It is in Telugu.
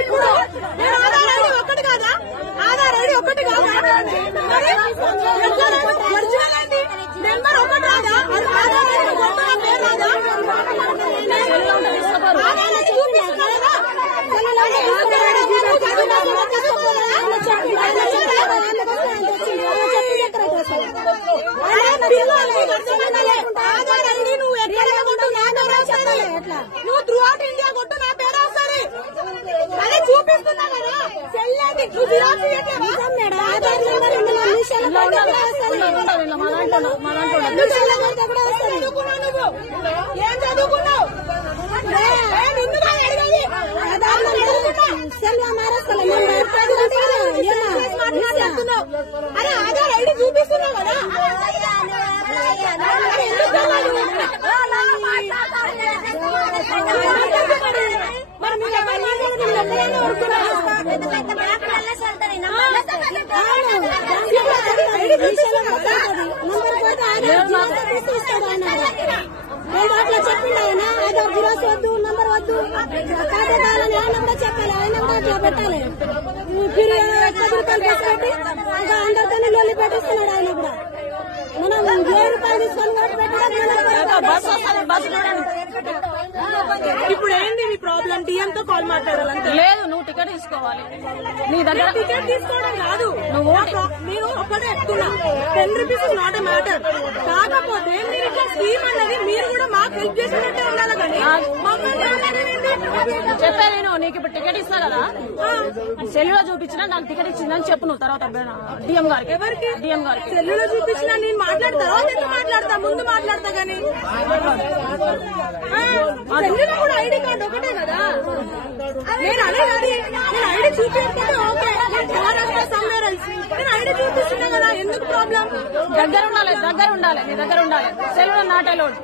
ఇప్పుడు ఆధార్ ఐడి ఒకటి కాదా? ఆధార్ ఐడి ఒకటి కాదా? నెంబర్ ఒకటి రాదా? ఆధార్ ఐడి పేరు రాదా? ఆధార్ ఐడి నువ్వు ఎక్కడ కొట్టు నా పేరు వస్తుంది. నువ్వు త్రూ అవుట్ ఇండియా కొట్టు నా పేరు వస్తుంది. అదే చూపిస్తున్నా కదా చెల్లండి. నువ్వు జిరాక్స్ ఆధార్ నెంబర్ 2 నిమిషాలు ఏం చదువుకున్నావు? అరే ఆధార్ ఐడి చూపిస్తున్నావు కదా. మరి మీరు అట్లా చెప్పిండు ఆయన. ఆధార్ జిరాక్స్ వద్దు, నంబర్ వద్దు, ఖాతా కావాలని ఆయన కూడా చెప్పాలి. ఆయన కూడా అట్లా పెట్టాలి. పెట్టి ఇంకా అందరితో లొల్లి పెట్టిస్తున్నాడు ఆయన కూడా. మనం 1000 రూపాయలు తీసుకొని కూడా పెట్టడం. ఇప్పుడు ఏంటి నీ ప్రాబ్లం? టీఎం తో కాల్ మాట్లాడాలంటే లేదు, నువ్వు టికెట్ తీసుకోవాలి. నీ దగ్గర టికెట్ తీసుకోవడం కాదు. నేను ఒకటే చెప్తున్నా, 10 rupees is not a matter. కాకపోతే మీరు ఇట్లా స్కీమ్ అన్నది మీరు కూడా మాకు హెల్ప్ చేసినట్టే ఉండాలి. కానీ చెప్పా నేను నీకు ఇప్పుడు టికెట్ ఇస్తా కదా, సెల్లులో చూపించినా నాకు టికెట్ ఇచ్చిందని చెప్పు నువ్వు. తర్వాత డిఎం గారికి. ఎవరికి? డిఎం గారికి. సెల్లులో చూపించినా నేను మాట్లాడతా, మాట్లాడతా, ముందు మాట్లాడతా. కానీ సెల్లులో కూడా ఐడి కార్డు ఒకటే కదా. నేను అదే కాదు, నేను ఐడి చూపించకపోతే ఓకే, నేను ఐడి చూపిస్తున్నా కదా. ఎందుకు ప్రాబ్లం? దగ్గర ఉండాలి, నీ దగ్గర ఉండాలి. సెల్లులో నాట్ అలౌడ్.